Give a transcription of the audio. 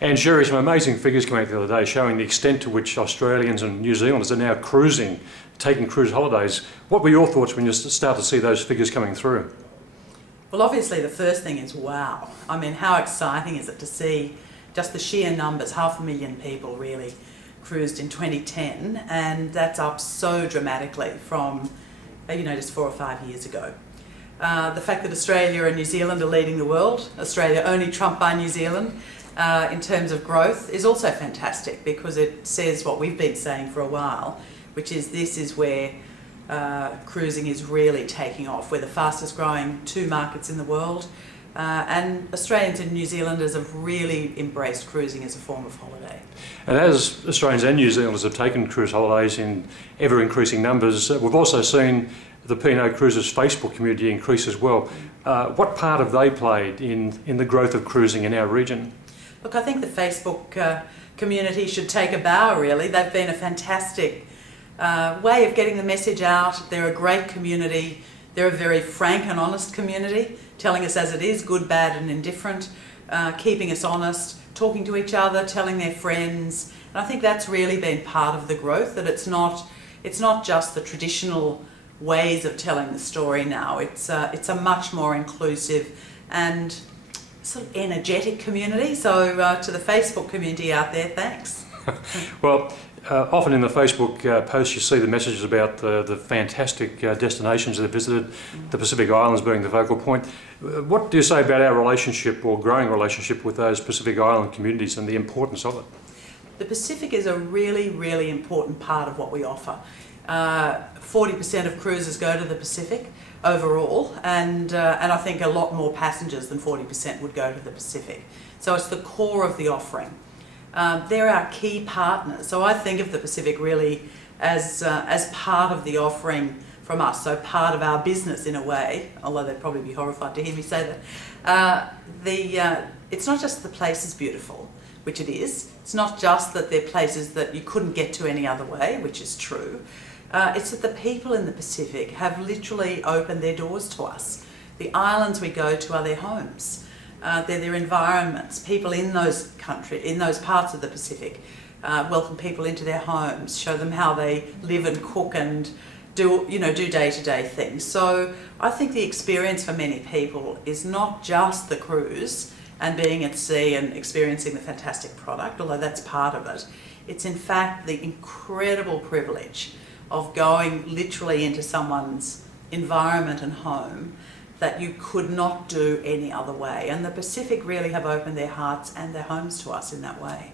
And Sherry, some amazing figures came out the other day showing the extent to which Australians and New Zealanders are now cruising, taking cruise holidays. What were your thoughts when you start to see those figures coming through? Well, obviously the first thing is wow. I mean, how exciting is it to see just the sheer numbers, 500,000 people really cruised in 2010, and that's up so dramatically from, just 4 or 5 years ago. The fact that Australia and New Zealand are leading the world, Australia only trumped by New Zealand, in terms of growth is also fantastic, because it says what we've been saying for a while, which is this is where cruising is really taking off. We're the fastest growing 2 markets in the world, and Australians and New Zealanders have really embraced cruising as a form of holiday. And as Australians and New Zealanders have taken cruise holidays in ever increasing numbers, we've also seen the P&O Cruises Facebook community increase as well. What part have they played in the growth of cruising in our region? Look, I think the Facebook community should take a bow, really. They've been a fantastic way of getting the message out. They're a great community. They're a very frank and honest community, telling us as it is, good, bad and indifferent, keeping us honest, talking to each other, telling their friends. And I think that's really been part of the growth, that it's not just the traditional ways of telling the story now. It's a much more inclusive and sort of energetic community. So to the Facebook community out there, thanks. Well, often in the Facebook posts you see the messages about the fantastic destinations that have visited, the Pacific Islands being the focal point. What do you say about our relationship or growing relationship with those Pacific Island communities and the importance of it? The Pacific is a really, really important part of what we offer. 40% of cruises go to the Pacific overall, and I think a lot more passengers than 40% would go to the Pacific. So it's the core of the offering. They're our key partners, so I think of the Pacific really as part of the offering from us, so part of our business in a way, although they'd probably be horrified to hear me say that. It's not just the place is beautiful, which it is. It's not just that they're places that you couldn't get to any other way, which is true. It's that the people in the Pacific have literally opened their doors to us. The islands we go to are their homes. They're their environments. People in those parts of the Pacific welcome people into their homes, show them how they live and cook and do day-to-day things. So I think the experience for many people is not just the cruise and being at sea and experiencing the fantastic product, although that's part of it. It's in fact the incredible privilege of going literally into someone's environment and home that you could not do any other way. And the Pacific really have opened their hearts and their homes to us in that way.